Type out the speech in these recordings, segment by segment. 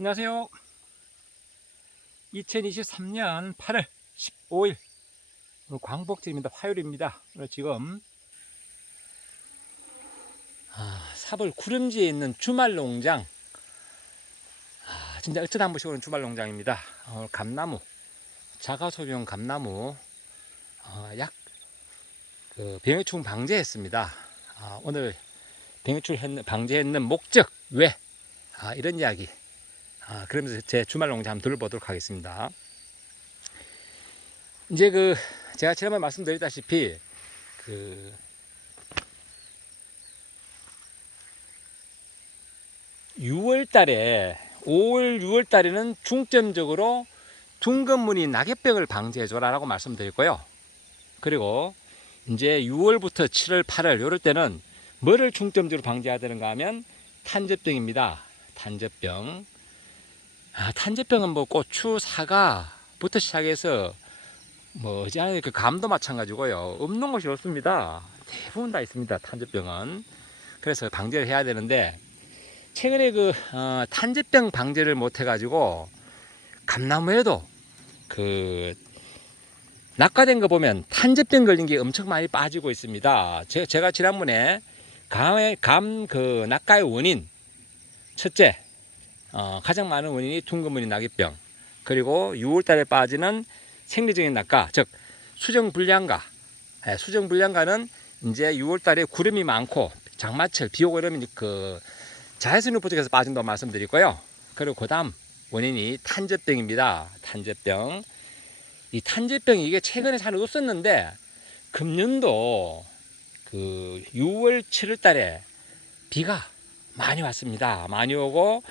안녕하세요. 2023년 8월 15일 오늘 광복절입니다. 화요일입니다. 오늘 지금 사벌 구름지에 있는 주말농장, 진짜 어쩌다 한 번씩 오는 주말농장입니다. 오늘 감나무, 자가소비용 감나무 병해충 방제했습니다. 오늘 병해충 방제했는 목적, 왜 이런 이야기, 그러면서 제 주말농장 한번 둘러보도록 하겠습니다. 이제 제가 지난번에 말씀드렸다시피 6월 달에 5월 6월 달에는 중점적으로 둥근무늬 낙엽병을 방지해줘라 라고 말씀드렸고요. 그리고 이제 6월부터 7월 8월 이럴 때는 뭐를 중점적으로 방지해야 되는가 하면 탄저병입니다. 탄저병. 탄저병은 뭐 고추, 사과부터 시작해서 어지간히 감도 마찬가지고요. 없는 곳이 없습니다. 대부분 다 있습니다. 탄저병은. 그래서 방제를 해야 되는데 최근에 탄저병 방제를 못 해가지고 감나무에도 낙과된 거 보면 탄저병 걸린 게 엄청 많이 빠지고 있습니다. 제가 지난번에 낙과의 원인, 첫째, 가장 많은 원인이 둥근무늬 낙엽병, 그리고 6월달에 빠지는 생리적인 낙과, 즉 수정불량가. 수정불량가는 이제 6월달에 구름이 많고 장마철 비 오고 이러면 자외선이 부족해서 빠진다고 말씀드리고요. 그리고 그다음 원인이 탄저병입니다. 탄저병. 이 탄저병이 이게 최근에 잘 없었는데 금년도 6월 7월 달에 비가 많이 왔습니다. 많이 오고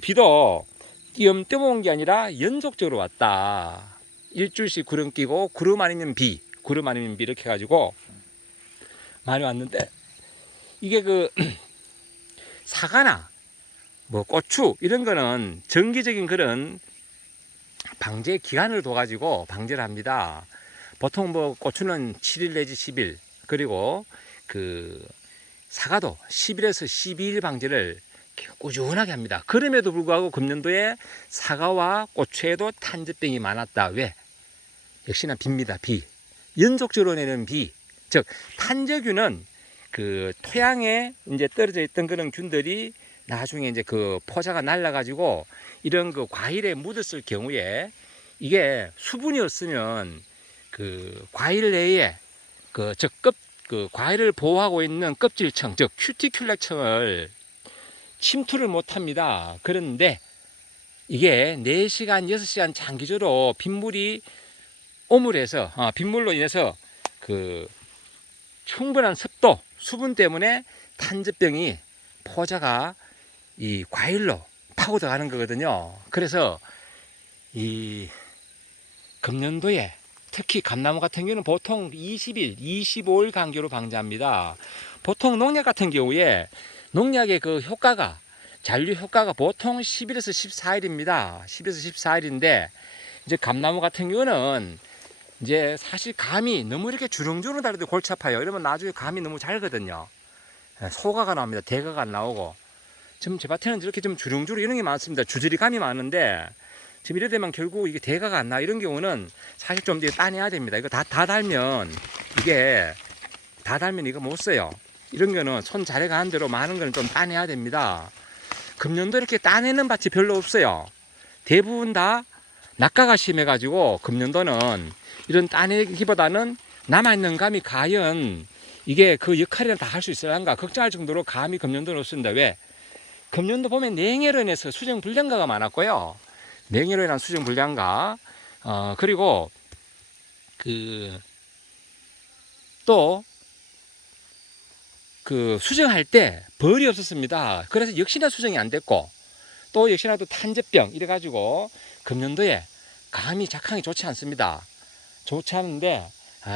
비도 띄엄띄엄 온 게 아니라 연속적으로 왔다. 일주일씩 구름 끼고 구름 아니면 비 이렇게 해가지고 많이 왔는데 이게 사과나 고추 이런 거는 정기적인 그런 방제 기간을 둬가지고 방제를 합니다. 보통 고추는 7일 내지 10일, 그리고 사과도 10일에서 12일 방제를 꾸준하게 합니다. 그럼에도 불구하고 금년도에 사과와 고추에도 탄저병이 많았다. 왜? 역시나 비입니다. 비. 연속적으로 내는 비. 즉 탄저균은 토양에 이제 떨어져 있던 그런 균들이 나중에 이제 포자가 날라가지고 이런 과일에 묻었을 경우에 이게 수분이 없으면 과일 내에 과일을 보호하고 있는 껍질층, 즉 큐티큘라층을 침투를 못합니다. 그런데 이게 4시간, 6시간 장기적으로 빗물이 오물해서 빗물로 인해서 충분한 습도, 수분 때문에 탄저병이 포자가 이 과일로 파고 들어가는 거거든요. 그래서 이 금년도에 특히 감나무 같은 경우는 보통 20일, 25일 간격으로 방제합니다. 보통 농약 같은 경우에 농약의 잔류 효과가 보통 10일에서 14일입니다. 10일에서 14일인데 이제 감나무 같은 경우는 이제 사실 감이 너무 이렇게 주렁주렁 다르게 골치 아파요. 이러면 나중에 감이 너무 잘거든요. 소가가 나옵니다. 대가가 안 나오고. 지금 제 밭에는 이렇게 좀 주렁주렁 이런 게 많습니다. 주저리 감이 많은데 지금 이래 되면 결국 이게 대가가 안 나. 이런 경우는 사실 좀 따내야 됩니다. 이거 다 달면 이거 못 써요. 이런 거는 손 자래가 한 대로 많은 거는 좀 따내야 됩니다. 금년도 이렇게 따내는 밭이 별로 없어요. 대부분 다 낙과가 심해가지고 금년도는 이런 따내기보다는 남아있는 감이 과연 이게 역할이나 다 할 수 있을런가 걱정할 정도로 감이 금년도는 없습니다. 왜? 금년도 보면 냉해로 인해서 수정불량가가 많았고요. 냉해로 인한 수정불량가, 그리고 또 수정할 때 벌이 없었습니다. 그래서 역시나 수정이 안 됐고, 또 역시나 또 탄저병 이래가지고 금년도에 감이 작황이 좋지 않습니다. 좋지 않은데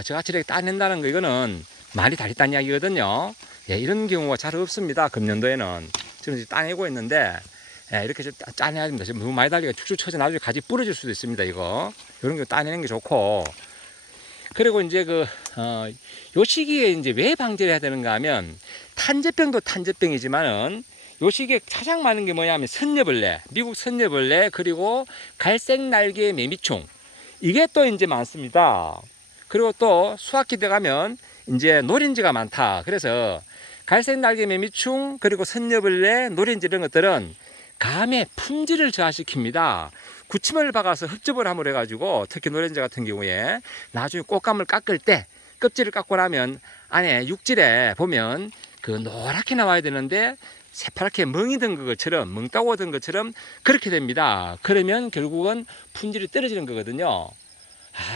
저같이 이렇게 따낸다는 거 이거는 말이 다르다는 이야기거든요. 이런 경우가 잘 없습니다. 금년도에는 지금 따내고 있는데 이렇게 좀 따내야 됩니다. 지금 너무 많이 달리가 축축 처져 나중에 가지 부러질 수도 있습니다. 이런 거 따내는 게 좋고, 그리고 이제 요 시기에 이제 왜 방제를 해야 되는가 하면 탄저병도 탄저병이지만은 요 시기에 가장 많은 게 뭐냐면 선녀벌레, 미국 선녀벌레, 그리고 갈색 날개 매미충. 이게 또 이제 많습니다. 그리고 또 수확기 들어가면 이제 노린지가 많다. 그래서 갈색 날개 매미충, 그리고 선녀벌레, 노린지 이런 것들은 감의 품질을 저하시킵니다. 굳힘을 박아서 흡접을 함으로 해가지고, 특히 노린지 같은 경우에 나중에 꽃감을 깎을 때 껍질을 깎고 나면 안에 육질에 보면 그 노랗게 나와야 되는데 새파랗게 멍이 든 것처럼, 멍 따고 든 것처럼 그렇게 됩니다. 그러면 결국은 품질이 떨어지는 거거든요.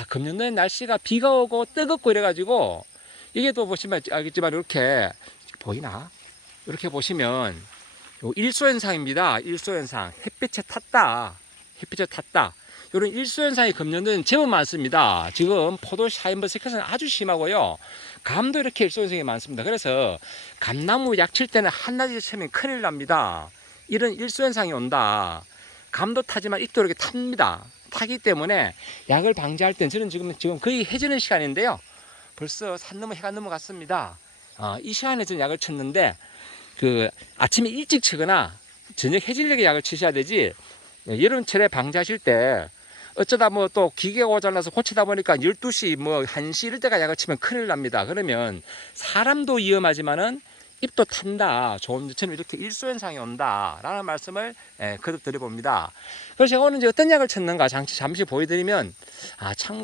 금년도에 날씨가 비가 오고 뜨겁고 이래가지고, 이게 또 보시면 알겠지만 이렇게 보이나? 이렇게 보시면 일소현상입니다. 일소현상. 햇빛에 탔다. 햇빛에 탔다. 이런 일소현상이 금년도에는 제법 많습니다. 지금 포도 샤인머스켓은 아주 심하고요. 감도 이렇게 일소현상이 많습니다. 그래서 감나무 약 칠 때는 한낮에 치면 큰일 납니다. 이런 일소현상이 온다. 감도 타지만 잎도 이렇게 탑니다. 타기 때문에 약을 방지할 때는 저는 지금 거의 해지는 시간인데요. 벌써 산 넘어 해가 넘어갔습니다. 이 시간에 저는 약을 쳤는데, 그 아침에 일찍 치거나 저녁 해질녘에 약을 치셔야 되지, 여름철에 방지하실 때 어쩌다 뭐 또 기계가 고장나서 고치다 보니까 12시 뭐 1시 이럴 때가 약을 치면 큰일 납니다. 그러면 사람도 위험하지만은 잎도 탄다. 저는 이렇게 일소현상이 온다 라는 말씀을 거듭 드려봅니다. 그래서 제가 오늘 이제 어떤 약을 쳤는가 잠시 보여드리면,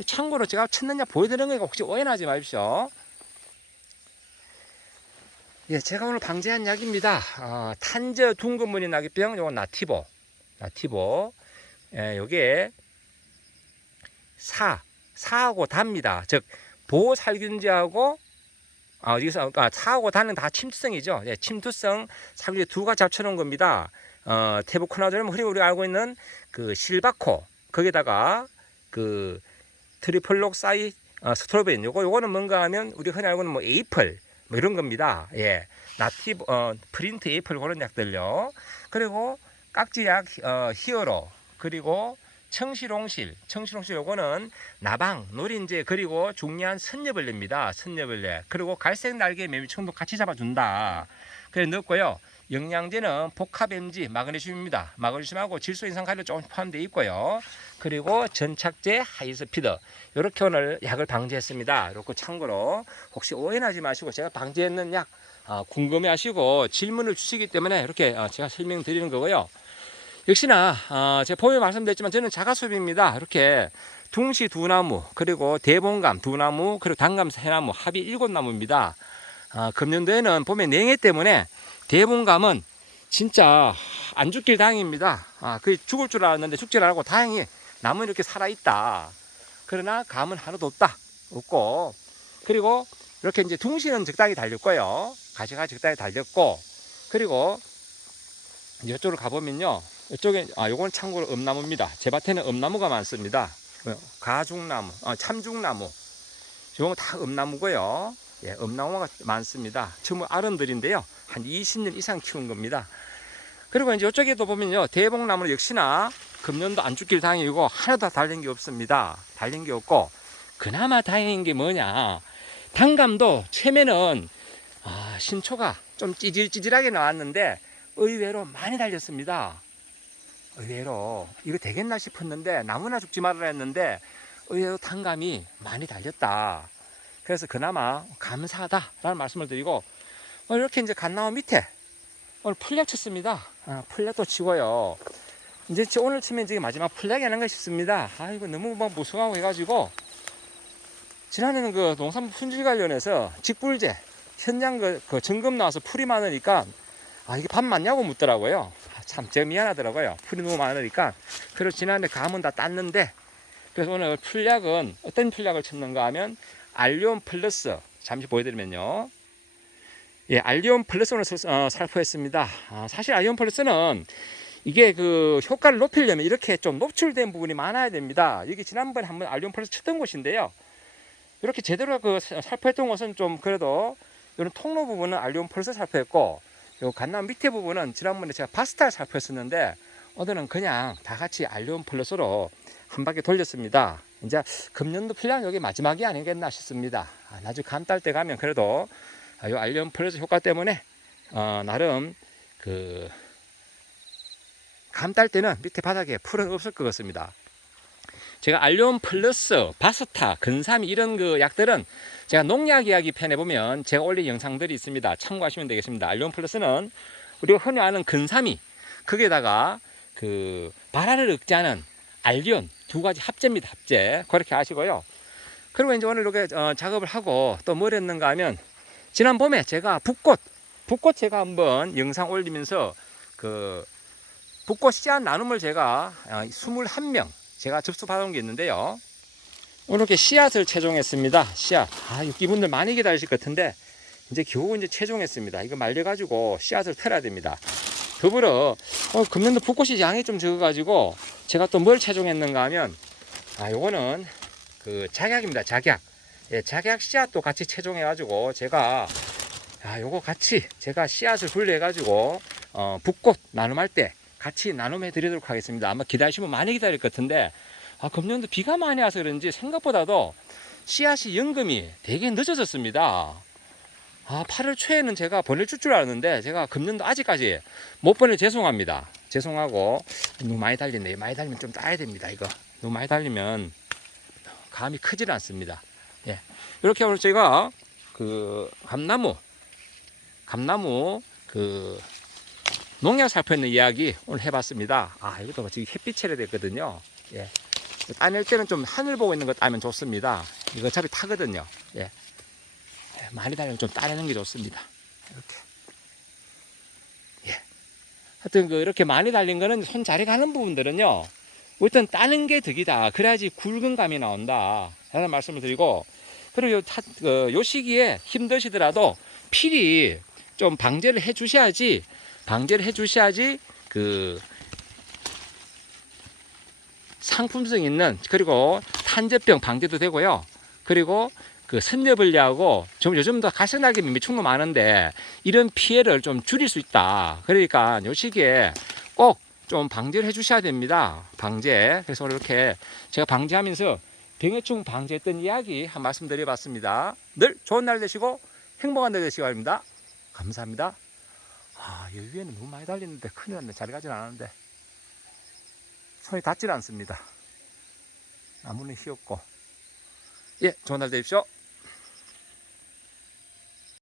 참고로 제가 쳤는 약 보여드리는 거니까 혹시 오해하지 마십시오. 예, 제가 오늘 방제한 약입니다. 탄저 둥근무늬 나기병, 요건 나티보. 요게 사하고 답니다. 즉 보살균제하고, 여기서 사하고 다는 다 침투성이죠. 예, 침투성 살균제 두 가지 합쳐놓은 겁니다. 테부코나졸, 그리고 우리가 알고 있는 그 실바코, 거기다가 그 트리플록사이 스트로벤, 요거는 뭔가 하면 우리가 흔히 알고 있는 뭐 에이플 뭐 이런 겁니다. 예, 나티브 프린트 에이플 그런 약들요. 그리고 깍지약 히어로, 그리고 청실홍실 요거는 나방, 노린재, 그리고 중요한 선녀벌레입니다. 선녀벌레. 그리고 갈색 날개 매미충도 같이 잡아준다. 그래 넣었고요. 영양제는 복합MG 마그네슘입니다. 마그네슘하고 질소 인상 가루 조금 포함되어 있고요. 그리고 전착제 하이스피드. 이렇게 오늘 약을 방지했습니다. 이렇게 참고로 혹시 오해하지 마시고, 제가 방지했는 약 궁금해하시고 질문을 주시기 때문에 이렇게 제가 설명드리는 거고요. 역시나 제가 보면 말씀드렸지만 저는 자가수입입니다. 이렇게 둥시 2나무, 그리고 대봉감 2나무, 그리고 단감 3나무, 합이 7나무입니다. 금년도에는 봄에 냉해 때문에 대봉감은 진짜 안 죽길 다행입니다. 거의 죽을 줄 알았는데 죽질 않고 다행히 나무는 이렇게 살아있다. 그러나 감은 하나도 없고, 그리고 이렇게 이제 둥시는 적당히 달렸고요. 가지가 적당히 달렸고, 그리고 이쪽으로 가보면요. 이쪽에, 요건 참고로 엄나무입니다. 제 밭에는 엄나무가 많습니다. 가죽나무, 참죽나무. 요건 다 엄나무고요. 예, 엄나무가 많습니다. 전부 아름들인데요. 한 20년 이상 키운 겁니다. 그리고 이제 이쪽에도 보면요. 대봉나무는 역시나 금년도 안 죽길 다행이고, 하나도 달린 게 없습니다. 달린 게 없고, 그나마 다행인 게 뭐냐. 단감도 처음에는 신초가 좀 찌질찌질하게 나왔는데, 의외로 많이 달렸습니다. 의외로 이거 되겠나 싶었는데, 나무나 죽지 말아라 했는데 의외로 단감이 많이 달렸다. 그래서 그나마 감사하다라는 말씀을 드리고, 이렇게 이제 갓나무 밑에 오늘 풀약 쳤습니다. 풀약도 치고요. 이제 오늘 치면 이제 마지막 풀약이 하는 거 싶습니다. 이거 너무 막 무성하고 해가지고, 지난해는 그 농산물 품질 관련해서 직불제 현장 그 점검 나와서 풀이 많으니까 이게 밥 맞냐고 묻더라고요. 참 제가 미안하더라고요. 풀이 너무 많으니까. 그래서 지난해 감은 다 땄는데, 그래서 오늘 풀약은 어떤 풀약을 쳤는가 하면 알리온 플러스, 잠시 보여드리면요. 예, 알리온 플러스 오늘 살포했습니다. 사실 알리온 플러스는 이게 그 효과를 높이려면 이렇게 좀 노출된 부분이 많아야 됩니다. 여기 지난번에 한번 알리온 플러스 쳤던 곳인데요. 이렇게 제대로 그 살포했던 곳은 좀 그래도, 이런 통로 부분은 알리온 플러스 살포했고, 요 갓나무 밑에 부분은 지난번에 제가 바스타를 살포했었는데, 오늘은 그냥 다 같이 알리온 플러스로 한 바퀴 돌렸습니다. 이제 금년도 풀량 여기 마지막이 아니겠나 싶습니다. 나중에 감 딸 때 가면 그래도 요 알리온 플러스 효과 때문에 나름 그 감 딸 때는 밑에 바닥에 풀은 없을 것 같습니다. 제가 알륨 플러스, 바스타, 근삼 이런 그 약들은 제가 농약 이야기 편에 보면 제가 올린 영상들이 있습니다. 참고하시면 되겠습니다. 알륨 플러스는 우리가 흔히 아는 근삼이 거기에다가 그 발화를 억제하는 알리온 두 가지 합제입니다. 합제. 그렇게 아시고요. 그리고 이제 오늘 이렇게 작업을 하고 또 뭘 했는가 하면 지난 봄에 제가 붓꽃 제가 한번 영상 올리면서 그 붓꽃 씨앗 나눔을 제가 21명 제가 접수받아온 게 있는데요. 오늘 이렇게 씨앗을 채종했습니다. 씨앗. 이분들 많이 기다리실 것 같은데 이제 겨우 이제 채종했습니다. 이거 말려가지고 씨앗을 털어야 됩니다. 더불어 금년도 붓꽃이 양이 좀 적어가지고 제가 또 뭘 채종했는가 하면 요거는 그 작약입니다. 작약. 예, 작약 씨앗도 같이 채종해가지고 제가 요거 같이 제가 씨앗을 분리해가지고 붓꽃 나눔할 때 같이 나눔해 드리도록 하겠습니다. 아마 기다리시면 많이 기다릴 것 같은데 금년도 비가 많이 와서 그런지 생각보다도 씨앗이 연금이 되게 늦어졌습니다. 8월 초에는 제가 보내줄 줄 알았는데 제가 금년도 아직까지 못 보내 죄송합니다. 죄송하고 너무 많이 달리네. 많이 달리면 좀 따야 됩니다. 이거 너무 많이 달리면 감이 크질 않습니다. 예. 이렇게 오늘 제가 그 감나무 그 농약 살포했는 이야기 오늘 해봤습니다. 이것도 지금 햇빛에 됐거든요. 예. 따낼 때는 좀 하늘 보고 있는 거 따면 좋습니다. 이거 어차피 타거든요. 예. 많이 달리면 좀 따내는 게 좋습니다. 이렇게. 예. 하여튼 이렇게 많이 달린 거는 손 자리 가는 부분들은요. 일단 따는 게 득이다. 그래야지 굵은 감이 나온다. 라는 말씀을 드리고, 그리고 요 시기에 힘드시더라도 필히 좀 방제를 해 주셔야지 그 상품성 있는, 그리고 탄저병 방제도 되고요. 그리고 그 선녀벌레하고 좀 요즘 더 가시나기 미충도 많은데 이런 피해를 좀 줄일 수 있다. 그러니까 요 시기에 꼭 좀 방제를 해 주셔야 됩니다. 방제. 그래서 이렇게 제가 방제하면서 병해충 방제했던 이야기 한 말씀 드려봤습니다. 늘 좋은 날 되시고 행복한 날 되시기 바랍니다. 감사합니다. 여기 위에는 너무 많이 달리는데 큰일 났네. 잘 가진 않았는데 손이 닿질 않습니다. 나무는 휘었고. 예, 좋은 날 되십시오.